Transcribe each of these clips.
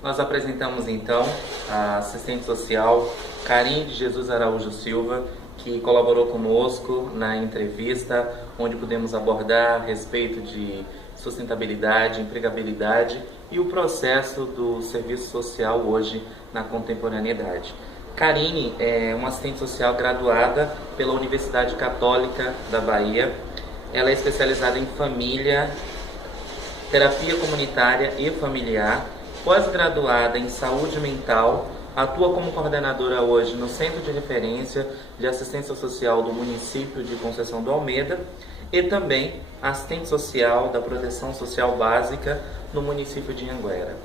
Nós apresentamos então a assistente social Karine de Jesus Araújo Silva, que colaborou conosco na entrevista, onde pudemos abordar a respeito de sustentabilidade, empregabilidade e o processo do serviço social hoje na contemporaneidade. Karine é uma assistente social graduada pela Universidade Católica da Bahia. Ela é especializada em família, terapia comunitária e familiar, pós-graduada em saúde mental, atua como coordenadora hoje no Centro de Referência de Assistência Social do município de Conceição do Almeida e também assistente social da Proteção Social Básica no município de Anguera.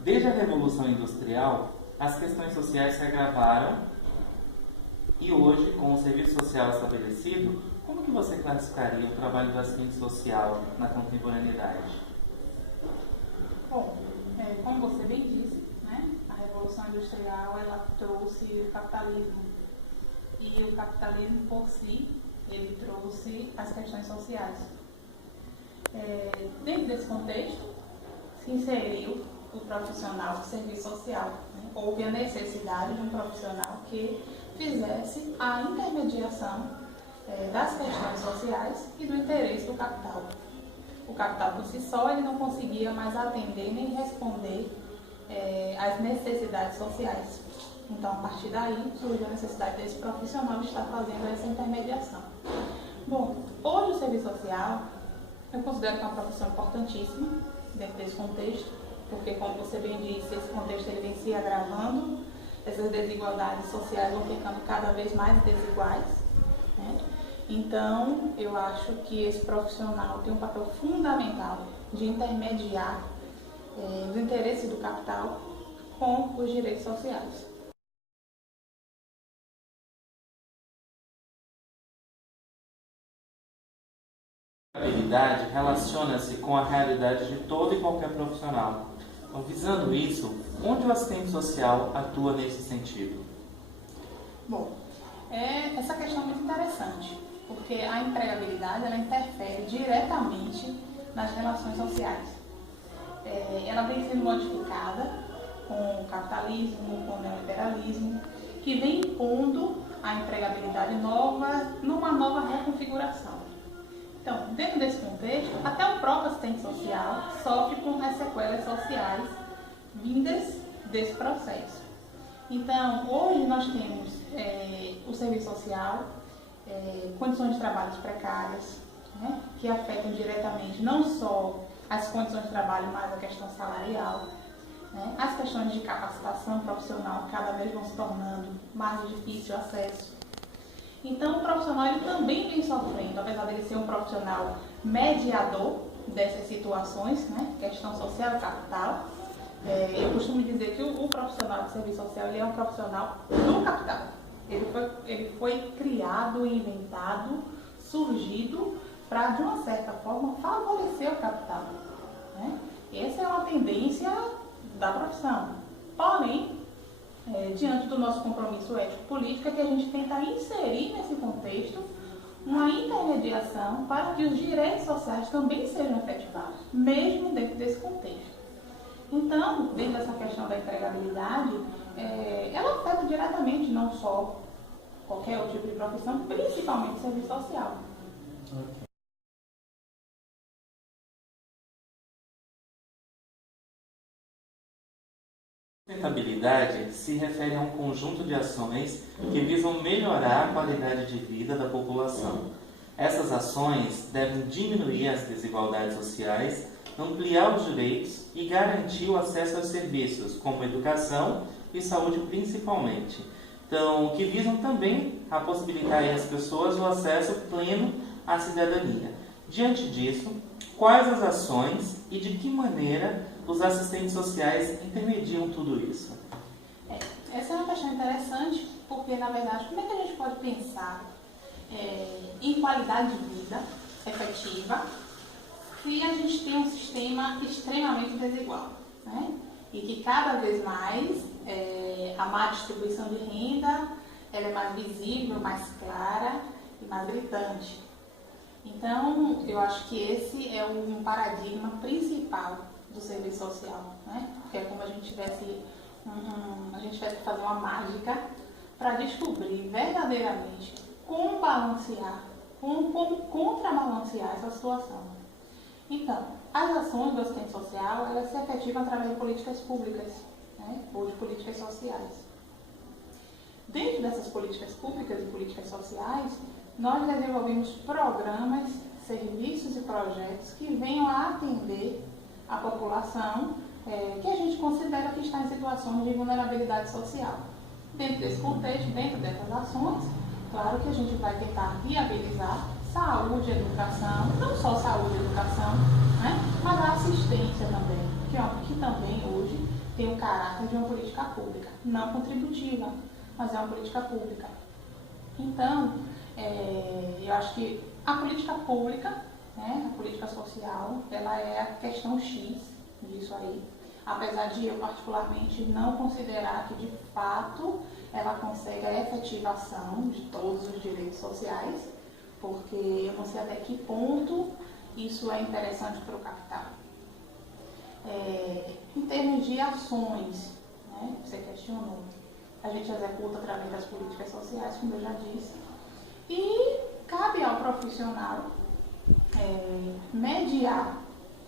Desde a Revolução Industrial, as questões sociais se agravaram e hoje, com o serviço social estabelecido, como que você classificaria o trabalho do assistente social na contemporaneidade? Bom, como você bem disse, né, a Revolução Industrial ela trouxe o capitalismo e o capitalismo por si, ele trouxe as questões sociais. Dentro desse contexto, se inseriu o profissional de serviço social. Né? Houve a necessidade de um profissional que fizesse a intermediação das questões sociais e do interesse do capital. O capital por si só ele não conseguia mais atender nem responder às necessidades sociais. Então, a partir daí, surgiu a necessidade desse profissional estar fazendo essa intermediação. Bom, hoje o serviço social, eu considero que é uma profissão importantíssima dentro desse contexto, porque, como você bem disse, esse contexto ele vem se agravando, essas desigualdades sociais vão ficando cada vez mais desiguais, né? Então, eu acho que esse profissional tem um papel fundamental de intermediar os interesses do capital com os direitos sociais. A habilidade relaciona-se com a realidade de todo e qualquer profissional. Então, visando isso, onde o assistente social atua nesse sentido? Bom, essa questão é muito interessante, porque a empregabilidade ela interfere diretamente nas relações sociais. Ela vem sendo modificada com o capitalismo, com o neoliberalismo, que vem impondo a empregabilidade numa nova reconfiguração. Então, dentro desse contexto, até o próprio assistente social sofre com as sequelas sociais vindas desse processo. Então, hoje nós temos o serviço social, condições de trabalho precárias, né, que afetam diretamente não só as condições de trabalho, mas a questão salarial. Né, as questões de capacitação profissional cada vez vão se tornando mais difícil o acesso. Então, o profissional ele também vem sofrendo, apesar dele ser um profissional mediador dessas situações, né, questão social e capital. Eu costumo dizer que o profissional de serviço social ele é um profissional do capital. Ele foi criado, inventado, surgido para, de uma certa forma, favorecer o capital. Né? Essa é uma tendência da profissão. Porém, diante do nosso compromisso ético-político, é que a gente tenta inserir nesse contexto uma intermediação para que os direitos sociais também sejam efetivados, mesmo dentro desse contexto. Então, dentro dessa questão da empregabilidade, ela afeta diretamente não só qualquer outro tipo de profissão, principalmente o serviço social. Okay. Sustentabilidade se refere a um conjunto de ações que visam melhorar a qualidade de vida da população. Essas ações devem diminuir as desigualdades sociais, ampliar os direitos e garantir o acesso aos serviços, como educação e saúde principalmente. Então, que visam também a possibilitar às pessoas o acesso pleno à cidadania. Diante disso, quais as ações e de que maneira os assistentes sociais intermediam tudo isso? Essa é uma questão interessante, porque, na verdade, como é que a gente pode pensar em qualidade de vida efetiva se a gente tem um sistema extremamente desigual, né? E que cada vez mais a má distribuição de renda ela é mais visível, mais clara e mais gritante. Então, eu acho que esse é um paradigma principal do serviço social, né? Porque é como a gente tivesse que fazer uma mágica para descobrir verdadeiramente como balancear, como contrabalancear essa situação. Então, as ações do assistente social, elas se efetivam através de políticas públicas, né? Ou de políticas sociais. Dentro dessas políticas públicas e políticas sociais, nós desenvolvemos programas, serviços e projetos que venham a atender a população que a gente considera que está em situações de vulnerabilidade social. Dentro desse contexto, dentro dessas ações, claro que a gente vai tentar viabilizar saúde e educação, não só saúde e educação, né, mas a assistência também, que também hoje tem o caráter de uma política pública, não contributiva, mas é uma política pública. Então, eu acho que a política pública, né, a política social, ela é a questão X disso aí, apesar de eu particularmente não considerar que de fato ela consegue a efetivação de todos os direitos sociais, porque eu não sei até que ponto isso é interessante para o capital. Em termos de ações, né, você questionou, a gente executa através das políticas sociais, como eu já disse, e cabe ao profissional mediar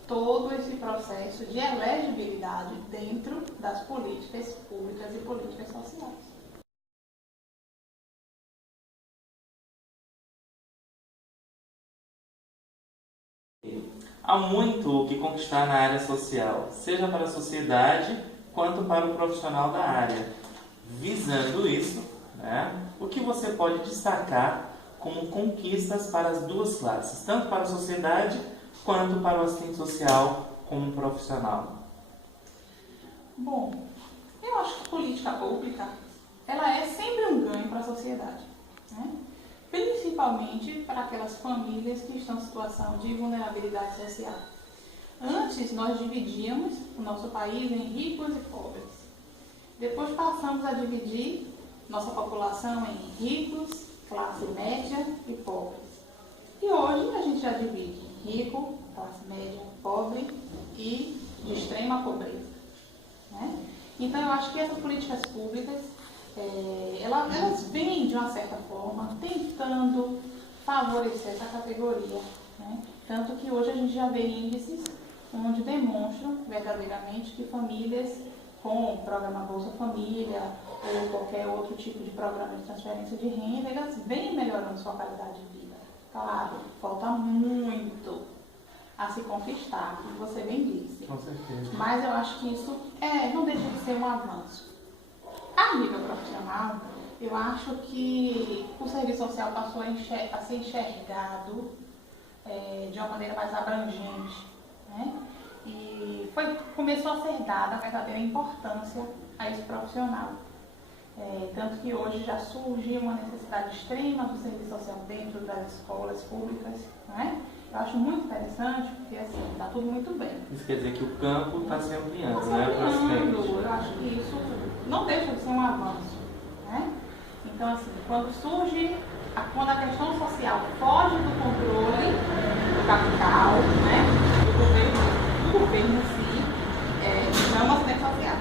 todo esse processo de elegibilidade dentro das políticas públicas e políticas sociais. Há muito o que conquistar na área social, seja para a sociedade quanto para o profissional da área. Visando isso, né, o que você pode destacar como conquistas para as duas classes, tanto para a sociedade quanto para o assistente social como profissional? Bom, eu acho que a política pública ela é sempre um ganho para a sociedade, né? Principalmente para aquelas famílias que estão em situação de vulnerabilidade social. Antes, nós dividíamos o nosso país em ricos e pobres. Depois passamos a dividir nossa população em ricos, classe média e pobres. E hoje a gente já divide em rico, classe média, pobre e de extrema pobreza, né? Então eu acho que essas políticas públicas, elas vêm de uma certa forma tentando favorecer essa categoria, né? Tanto que hoje a gente já vê índices onde demonstram verdadeiramente que famílias com o programa Bolsa Família ou qualquer outro tipo de programa de transferência de renda, elas vêm melhorando sua qualidade de vida. Claro, falta muito a se conquistar, como você bem disse. Com certeza. Mas eu acho que isso não deixa de ser um avanço. A nível profissional, eu acho que o serviço social passou a ser enxergado de uma maneira mais abrangente, né? E começou a ser dada a verdadeira importância a esse profissional. Tanto que hoje já surge uma necessidade extrema do serviço social dentro das escolas públicas, né? Eu acho muito interessante, porque assim, está tudo muito bem. Isso quer dizer que o campo está se ampliando, né? Eu acho que isso não deixa de ser um avanço, né? Então, assim, quando a questão social foge do controle do capital, né? Do governo em si, chama assistente social,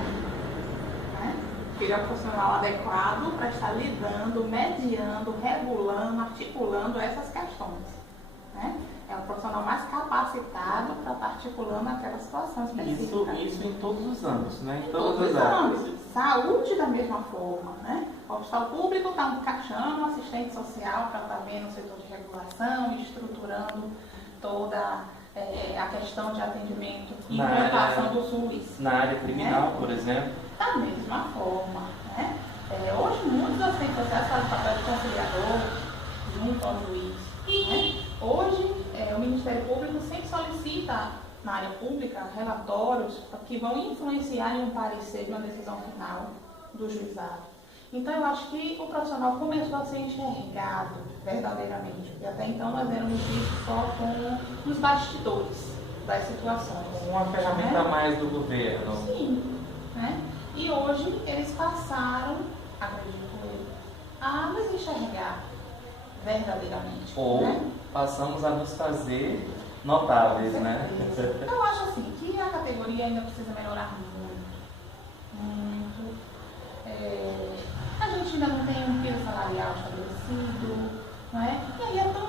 né? Ele é um profissional adequado para estar lidando, mediando, regulando, articulando essas questões, né? É um profissional mais capacitado para estar articulando aquela situação específica. Isso em todos os âmbitos, né? Em todos os âmbitos. Saúde da mesma forma, né? O hospital público está encaixando um assistente social para estar vendo o setor de regulação e estruturando toda a questão de atendimento e implantação do SUS. Na área criminal, por exemplo? Da mesma forma, né? Hoje muitos assistentes sociais fazem papel de conciliador junto ao juiz, né? Hoje, o Ministério Público sempre solicita, na área pública, relatórios que vão influenciar em um parecer de uma decisão final do juizado. Então, eu acho que o profissional começou a ser enxergado verdadeiramente, porque até então nós éramos vistos só como os bastidores das situações. Uma ferramenta a mais do governo. Sim, né? E hoje eles passaram, acredito eu, a nos enxergar verdadeiramente. Ou né? passamos a nos fazer notáveis, né? Eu acho assim, que a categoria ainda precisa melhorar muito. Muito. A gente ainda não tem um piso salarial estabelecido, não é? E aí é tão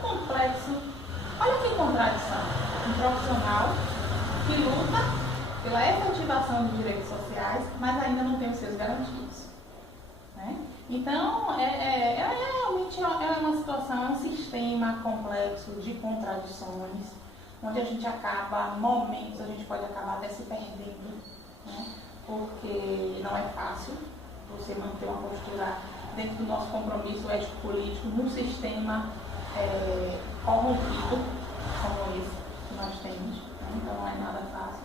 complexo. Olha que contradição. Um profissional que luta pela efetivação de direitos sociais, mas ainda não tem os seus garantidos. Né? Então, realmente é uma situação, é um sistema complexo de contradições, onde a gente acaba, momentos, a gente pode acabar até se perdendo, né? Porque não é fácil você manter uma postura dentro do nosso compromisso ético-político num sistema corrompido como esse que nós temos, né? Então não é nada fácil.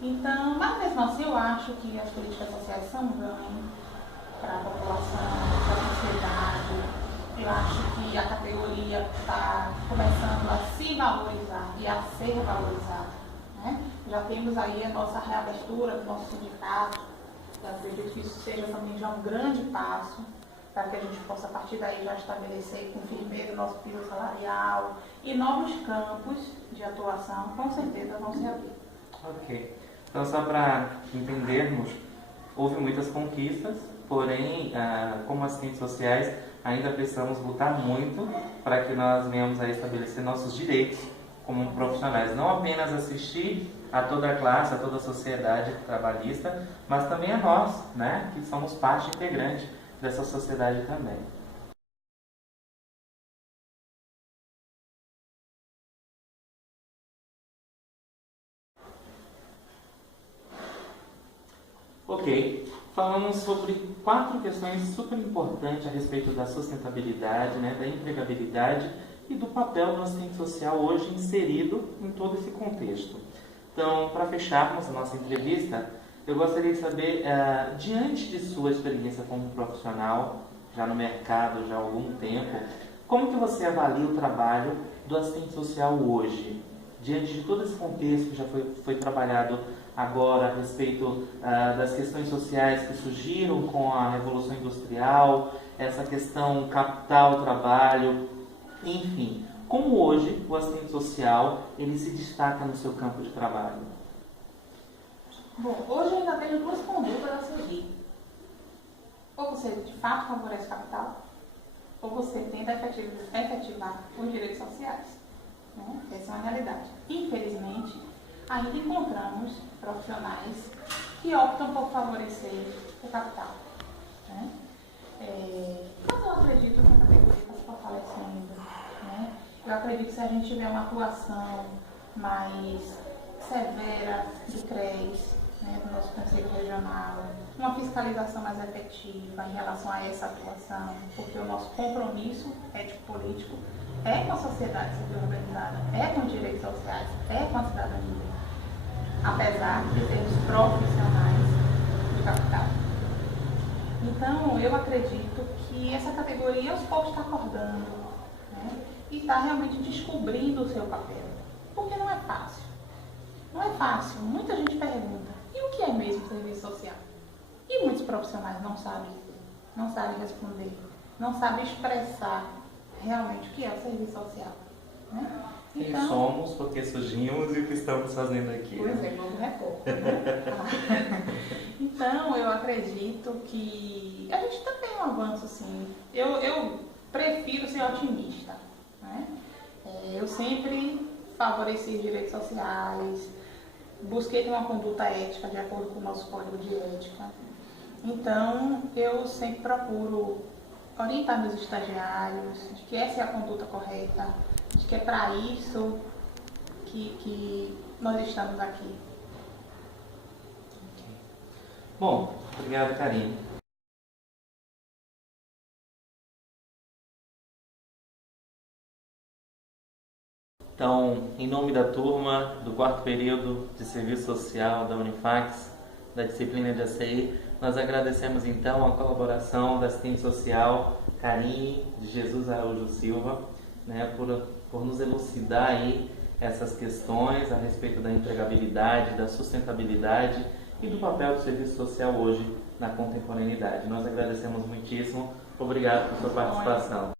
Então, mas mesmo assim eu acho que as políticas sociais são um ganho para a população, para a sociedade. Eu acho que a categoria está começando a se valorizar e a ser valorizada. Né? Já temos aí a nossa reabertura do nosso sindicato. Eu acredito que isso seja também já um grande passo para que a gente possa, a partir daí, já estabelecer com firmeza o nosso piso salarial e novos campos de atuação, com certeza vão se abrir. Ok. Então, só para entendermos, houve muitas conquistas, porém, como assistentes sociais, ainda precisamos lutar muito para que nós venhamos a estabelecer nossos direitos como profissionais. Não apenas assistir a toda a classe, a toda a sociedade trabalhista, mas também a nós, né, que somos parte integrante dessa sociedade também. Ok, falamos sobre 4 questões super importantes a respeito da sustentabilidade, né, da empregabilidade e do papel do assistente social hoje inserido em todo esse contexto. Então, para fecharmos a nossa entrevista, eu gostaria de saber, diante de sua experiência como profissional, já no mercado já há algum tempo, como que você avalia o trabalho do assistente social hoje? Diante de todo esse contexto que já foi trabalhado agora a respeito das questões sociais que surgiram com a Revolução Industrial, essa questão capital-trabalho, enfim, como hoje o assistente social ele se destaca no seu campo de trabalho? Bom, hoje eu ainda tenho 2 condutas a seguir. Ou você de fato favorece o capital, ou você tenta efetivar os direitos sociais. Né? Essa é uma realidade. Infelizmente, ainda encontramos profissionais que optam por favorecer o capital. Né? Mas eu acredito que a categoria está se fortalecendo. Né? Eu acredito que se a gente tiver uma atuação mais severa do CRES, né, do nosso Conselho Regional, uma fiscalização mais efetiva em relação a essa atuação, porque o nosso compromisso ético-político é com a sociedade civil organizada, é com os direitos sociais, é com a cidadania, apesar de termos profissionais de capital. Então, eu acredito que essa categoria aos poucos está acordando, né, e está realmente descobrindo o seu papel, porque não é fácil. Não é fácil. Muita gente pergunta, e o que é mesmo serviço social? E muitos profissionais não sabem responder, não sabem expressar realmente o que é o serviço social. Né? Quem somos, porque surgimos e o que estamos fazendo aqui. Pois é, novo recorte. Né? Então, eu acredito que a gente também tem um avanço, sim. Eu prefiro ser otimista. Né? Eu sempre favoreci os direitos sociais, busquei ter uma conduta ética de acordo com o nosso código de ética. Então, eu sempre procuro orientar meus estagiários de que essa é a conduta correta, de que é para isso que nós estamos aqui. Bom, obrigado, Karine. Então, em nome da turma do 4º período de Serviço Social da Unifax, da disciplina de ACI, nós agradecemos então a colaboração da assistente social Karine de Jesus Araújo Silva, né, por nos elucidar aí essas questões a respeito da empregabilidade, da sustentabilidade e do papel do serviço social hoje na contemporaneidade. Nós agradecemos muitíssimo. Obrigado por sua participação.